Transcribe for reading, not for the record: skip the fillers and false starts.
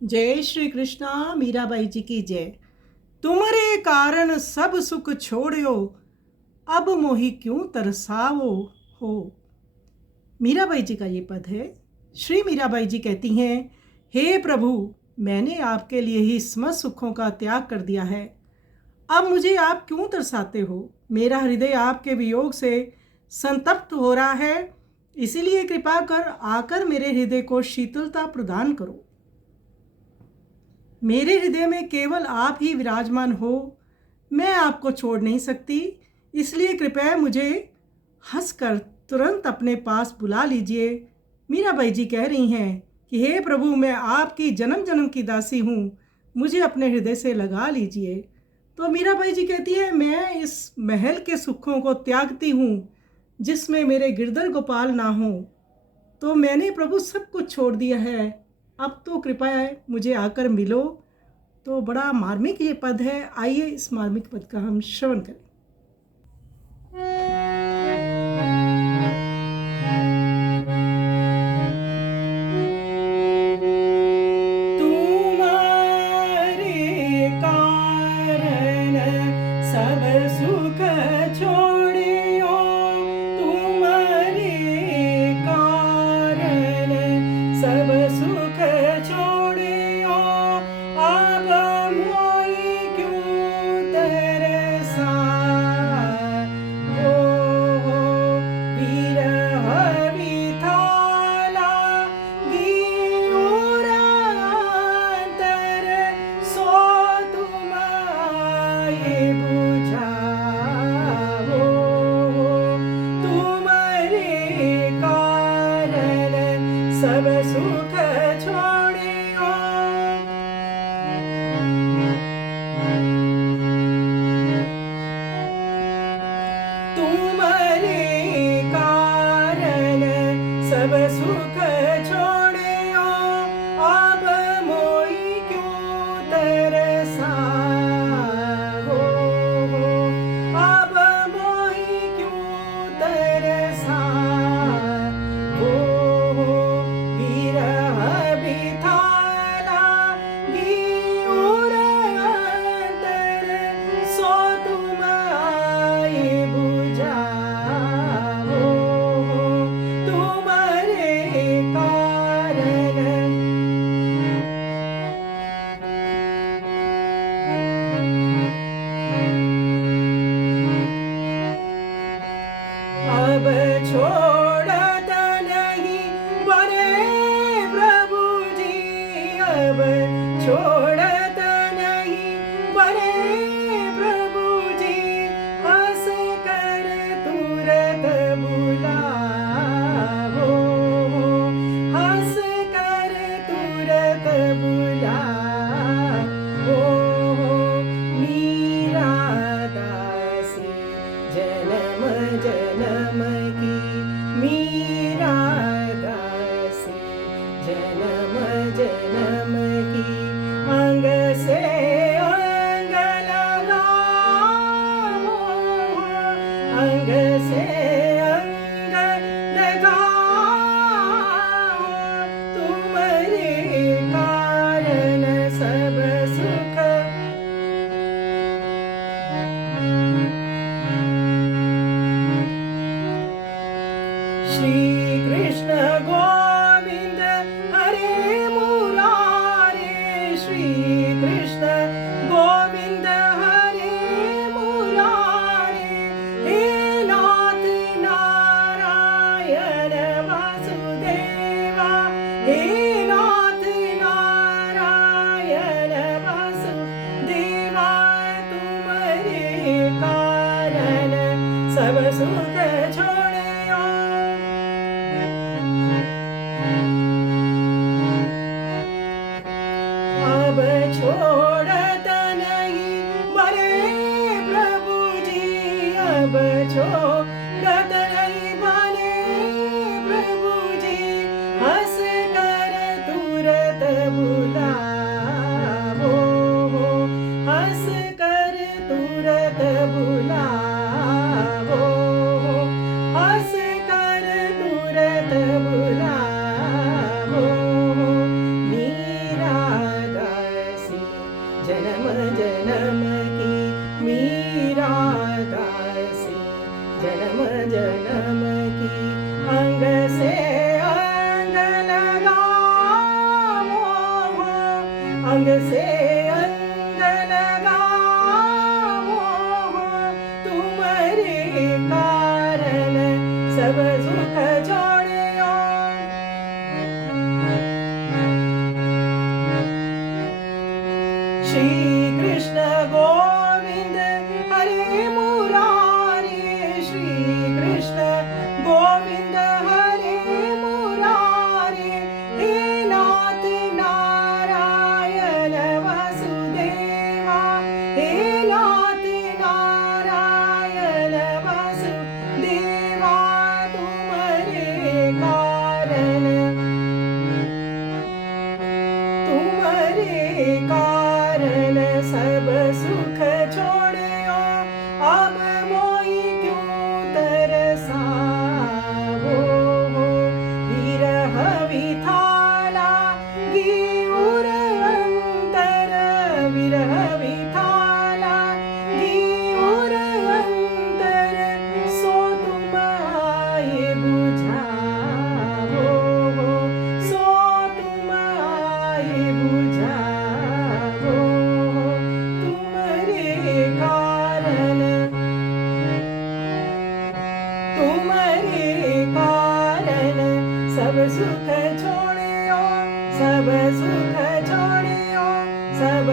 जय श्री कृष्णा। मीराबाई जी की जय। तुम्हारे कारण सब सुख छोड़ियो, अब मोहि क्यों तरसावो हो। मीराबाई जी का ये पद है। श्री मीराबाई जी कहती हैं, हे प्रभु, मैंने आपके लिए ही समस्त सुखों का त्याग कर दिया है, अब मुझे आप क्यों तरसाते हो। मेरा हृदय आपके वियोग से संतप्त हो रहा है, इसीलिए कृपा कर आकर मेरे हृदय को शीतलता प्रदान करो। मेरे हृदय में केवल आप ही विराजमान हो, मैं आपको छोड़ नहीं सकती, इसलिए कृपया मुझे हंसकर तुरंत अपने पास बुला लीजिए। मीराबाई जी कह रही हैं कि हे प्रभु, मैं आपकी जन्म जन्म की दासी हूँ, मुझे अपने हृदय से लगा लीजिए। तो मीराबाई जी कहती है, मैं इस महल के सुखों को त्यागती हूँ जिसमें मेरे गिरधर गोपाल ना हो, तो मैंने प्रभु सब कुछ छोड़ दिया है, अब तो कृपया मुझे आकर मिलो। तो बड़ा मार्मिक ये पद है, आइए इस मार्मिक पद का हम श्रवण करें। तुम्हारे कारण सब सुख छोड़ियो, तुम्हारे कारण सब सुख छोड़ियो, अब मोहि क्यों तरसावो हो। विरह विथाला गियोरांतर, सो तुम्हारे बुझावो हो। तुम्हारे कारण सब सुख छोड़ियो, तुम्हारे कारण सब सुख छोड़ियो, अब मोहि क्यों तरसावो हो। अब मोहि क्यों तरसावो हो। विरह विथाला गियोरांतर, सो तुम्हारे बुझावो हो। तुम्हारे कारण अब छोड़त नहीं बने प्रभु जी, अब छोड़त नहीं बने प्रभु जी, हंस कर तुरत बुलावो हो। हंस कर तुरत बुलावो हो। मीरा दासी जन्म जन्म की, मीरा दासी जन्म जन्म की, अंग से अंग लगाओ, अंग से अंग लगाओ, तुम्हारे कारण सब सुख। श्री कृष्ण गोविंद हरे मुरारे, श्री कृष्ण गोविंद हरे मुरारे, हे नाथ नारायण वासुदेवा, हे नाथ नारायण वासुदेवा, तुम्हारे कारण सब सुख छोड़ियो, अब छोड़त नहीं बने प्रभु जी, अब छोड़त नहीं बने प्रभु जी, हंस कर तुरत बुलावो हो। हंस कर तुरत बुलावो हो। हंस कर तुरत बुलावो हो। मीरा अंग से अंग लगाओ तुम्हारे कारण सब सुख छोड़ियो। श्री कृष्ण गोविंद हरे मुरारी, श्री कृष्ण गोविंद हरे मुरारी, हे नाथ नारायण वसुदेवा, हे नाथ नारायण वसुदेवा, तुम्हारे कारण सब सुख छोड़ियो। अब मोई क्यों तरसावो, विरह विथाला गिउर अंतर, विरह विथाला गिउर अंतर, सो तुम आए बुझावो, सो तुम आए बुझावो, तुम्हारे कारण सब सुख छोड़ियो, सब सुख छोड़ियो, सब